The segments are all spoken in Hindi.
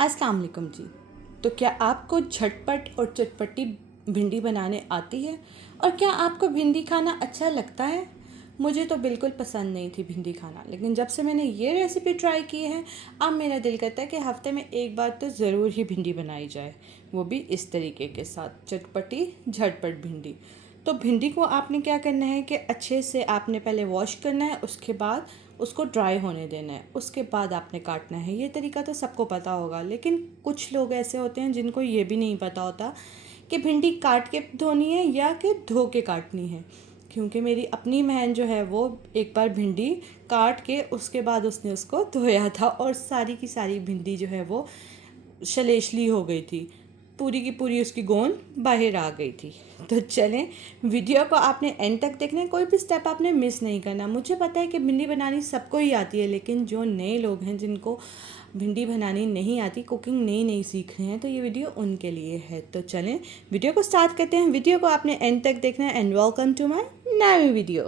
अस्सलाम वालेकुम जी। तो क्या आपको झटपट और चटपटी भिंडी बनाने आती है? और क्या आपको भिंडी खाना अच्छा लगता है? मुझे तो बिल्कुल पसंद नहीं थी भिंडी खाना, लेकिन जब से मैंने ये रेसिपी ट्राई की है, अब मेरा दिल करता है कि हफ्ते में एक बार तो ज़रूर ही भिंडी बनाई जाए, वो भी इस तरीके के साथ, चटपटी झटपट भिंडी। तो भिंडी को आपने क्या करना है कि अच्छे से आपने पहले वॉश करना है, उसके बाद उसको ड्राई होने देना है, उसके बाद आपने काटना है। ये तरीका तो सबको पता होगा, लेकिन कुछ लोग ऐसे होते हैं जिनको ये भी नहीं पता होता कि भिंडी काट के धोनी है या कि धो के काटनी है। क्योंकि मेरी अपनी बहन जो है वो एक बार भिंडी काट के उसके बाद उसने उसको धोया था और सारी की सारी भिंडी जो है वो शलेशली हो गई थी, पूरी की पूरी उसकी गोंद बाहर आ गई थी। तो चलें, वीडियो को आपने एंड तक देखना है, कोई भी स्टेप आपने मिस नहीं करना। मुझे पता है कि भिंडी बनानी सबको ही आती है, लेकिन जो नए लोग हैं जिनको भिंडी बनानी नहीं आती, कुकिंग नई नई सीख रहे हैं, तो ये वीडियो उनके लिए है। तो चलें वीडियो को स्टार्ट करते हैं। वीडियो को आपने एंड तक देखना है। एंड वेलकम टू माय नई वीडियो।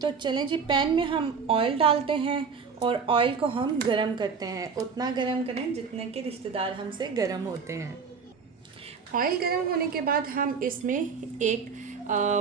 तो चलें जी, पैन में हम ऑयल डालते हैं और ऑयल को हम गरम करते हैं। उतना गरम करें जितने के रिश्तेदार हमसे गरम होते हैं। ऑयल गरम होने के बाद हम इसमें एक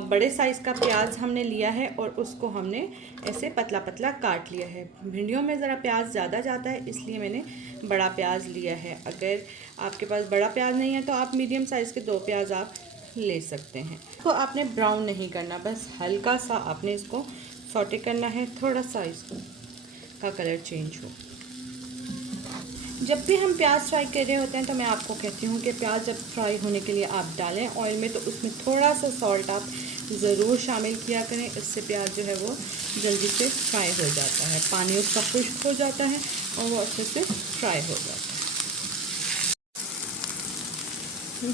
बड़े साइज़ का प्याज हमने लिया है और उसको हमने ऐसे पतला पतला काट लिया है। भिंडियों में ज़रा प्याज ज़्यादा जाता है, इसलिए मैंने बड़ा प्याज लिया है। अगर आपके पास बड़ा प्याज नहीं है तो आप मीडियम साइज़ के 2 प्याज आप ले सकते हैं। इसको आपने ब्राउन नहीं करना, बस हल्का सा आपने इसको सॉटे करना है, थोड़ा सा इसको का कलर चेंज हो। जब भी हम प्याज फ्राई कर रहे होते हैं तो मैं आपको कहती हूँ कि प्याज जब फ्राई होने के लिए आप डालें ऑयल में, तो उसमें थोड़ा सा सॉल्ट आप ज़रूर शामिल किया करें। इससे प्याज जो है वो जल्दी से फ्राई हो जाता है, पानी उसका खुश्क हो जाता है और वो अच्छे से फ्राई हो जाता है।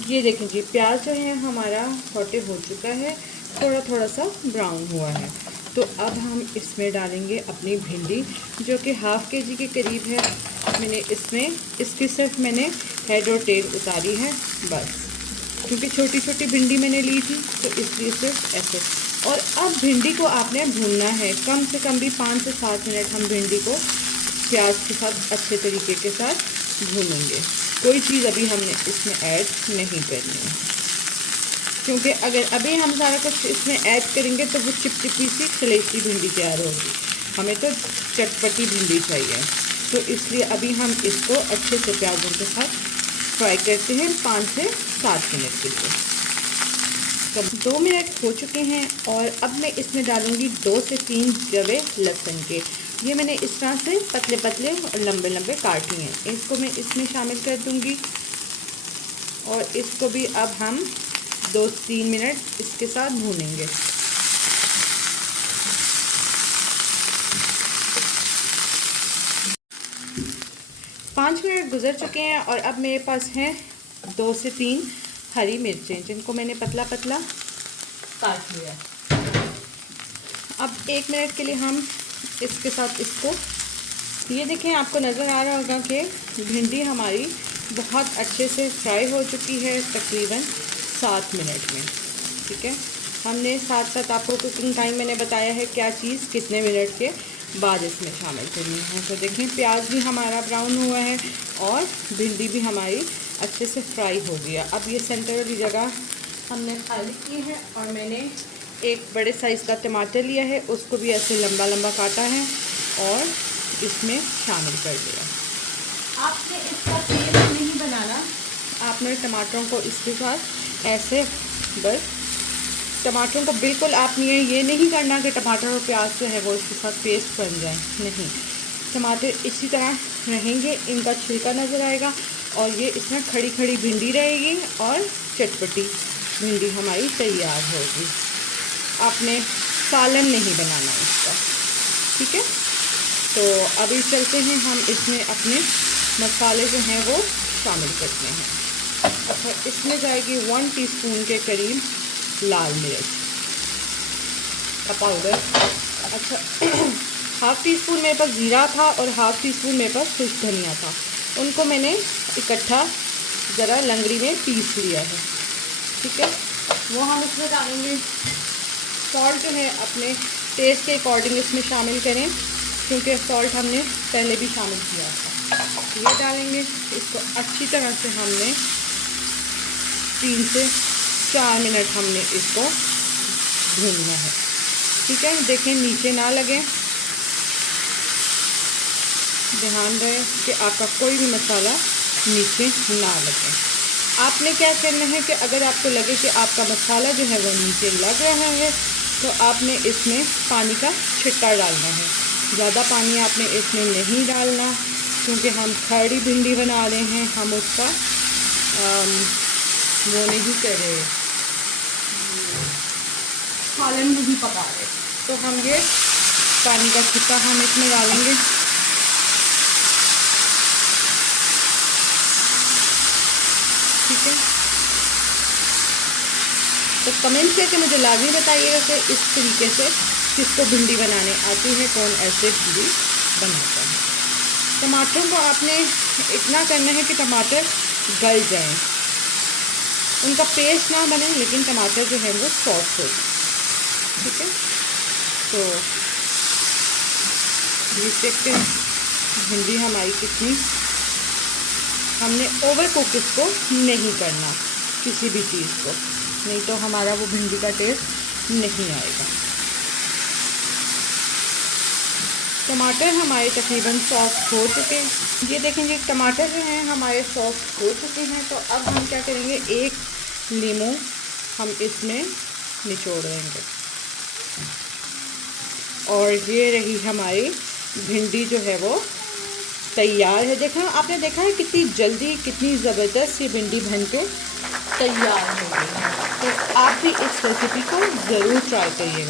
ये देखें जी, प्याज जो है हमारा सॉटे हो चुका है, थोड़ा थोड़ा सा ब्राउन हुआ है। तो अब हम इसमें डालेंगे अपनी भिंडी, जो कि हाफ़ के जी के करीब है। मैंने इसकी सिर्फ मैंने हेड और टेल उतारी है बस, क्योंकि छोटी छोटी भिंडी मैंने ली थी, तो इसलिए सिर्फ ऐसे। और अब भिंडी को आपने भूनना है, कम से कम भी 5 से 7 मिनट हम भिंडी को प्याज के साथ अच्छे तरीके के साथ भूनेंगे। कोई चीज़ अभी हमने इसमें ऐड नहीं करनी है, क्योंकि अगर अभी हम सारा कुछ इसमें ऐड करेंगे तो वो चिपचिपी सी सलेटी भिंडी तैयार होगी। हमें तो चटपटी भिंडी चाहिए, तो इसलिए अभी हम इसको अच्छे से प्याज़ों के साथ फ्राई करते हैं 5 से 7 मिनट के लिए। तब 2 मिनट हो चुके हैं और अब मैं इसमें डालूँगी 2 से 3 जवे लहसुन के। ये मैंने इस तरह से पतले पतले और लंबे लंबे काट लिए हैं, इसको मैं इसमें शामिल कर दूँगी। और इसको भी अब हम 2 से 3 मिनट इसके साथ भूनेंगे। पाँच मिनट गुजर चुके हैं और अब मेरे पास हैं 2 से 3 हरी मिर्चें, जिनको मैंने पतला पतला काट लिया। अब 1 मिनट के लिए हम इसके साथ इसको, ये देखें, आपको नज़र आ रहा होगा कि भिंडी हमारी बहुत अच्छे से फ्राई हो चुकी है, तकरीबन 7 मिनट में। ठीक है, हमने साथ साथ आपको कुकिंग टाइम मैंने बताया है क्या चीज़ कितने मिनट के बाद इसमें शामिल करनी है। तो देखें, प्याज भी हमारा ब्राउन हुआ है और भिंडी भी हमारी अच्छे से फ्राई हो गया। अब ये सेंटर वाली जगह हमने खाली की है और मैंने एक बड़े साइज़ का टमाटर लिया है, उसको भी ऐसे लंबा लंबा काटा है और इसमें शामिल कर दिया। आपने इसका पेस्ट नहीं बनाना, आपने टमाटरों को इसके साथ ऐसे बस, टमाटरों को बिल्कुल आपने ये नहीं करना कि टमाटर और प्याज जो है वो इसके साथ पेस्ट बन जाए, नहीं। टमाटर इसी तरह रहेंगे, इनका छिलका नज़र आएगा और ये इसमें खड़ी खड़ी भिंडी रहेगी और चटपटी भिंडी हमारी तैयार होगी। आपने सालन नहीं बनाना इसका, ठीक है। तो अभी चलते हैं, हम इसमें अपने मसाले जो हैं वो शामिल करते हैं। अच्छा, इसमें जाएगी 1 टीस्पून के करीब लाल मिर्च का पाउडर। अच्छा, हाफ़ टी स्पून मेरे पास ज़ीरा था और हाफ़ टी स्पून मेरे पास खुश्क धनिया था, उनको मैंने इकट्ठा ज़रा लंगड़ी में पीस लिया है। ठीक है, वो हम इसमें डालेंगे। सॉल्ट जो है अपने टेस्ट के अकॉर्डिंग इसमें शामिल करें। क्योंकि सॉल्ट हमने पहले भी शामिल किया था। ये डालेंगे, इसको अच्छी तरह से हमने 3 से 4 मिनट हमने इसको भूनना है। ठीक है, देखें नीचे ना लगे, ध्यान रहे कि आपका कोई भी मसाला नीचे ना लगे। आपने क्या करना है कि अगर आपको लगे कि आपका मसाला जो है वो नीचे लग रहा है तो आपने इसमें पानी का छिट्टा डालना है। ज़्यादा पानी आपने इसमें नहीं डालना, क्योंकि हम खड़ी भिंडी बना रहे हैं, हम उसका वो नहीं कर रहे, सालन नहीं पका रहे। तो हम ये पानी का छिट्टा हम इसमें डालेंगे। ठीक है, तो कमेंट करके मुझे लाजमी बताइएगा कि इस तरीके से किसको भिंडी बनाने आती है, कौन ऐसे भिंडी बनाता है। टमाटरों को आपने इतना करना है कि टमाटर गल जाएं, उनका पेस्ट ना बने, लेकिन टमाटर जो है वो सॉफ्ट हो। ठीक है, तो ये देखते हैं भिंडी हमारी कितनी, हमने ओवर कुक इसको नहीं करना किसी भी चीज़ को, नहीं तो हमारा वो भिंडी का टेस्ट नहीं आएगा। टमाटर हमारे तकरीबन सॉफ्ट हो चुके हैं। ये देखें जी, टमाटर जो हैं हमारे सॉफ्ट हो चुके हैं। तो अब हम क्या करेंगे, 1 लीमू हम इसमें निचोड़ देंगे और ये रही हमारी भिंडी जो है वो तैयार है। देखा, आपने देखा है कितनी जल्दी, कितनी ज़बरदस्त ये भिंडी बन के तैयार हो गई है। तो आप भी इस रेसिपी को ज़रूर ट्राई करिएगा।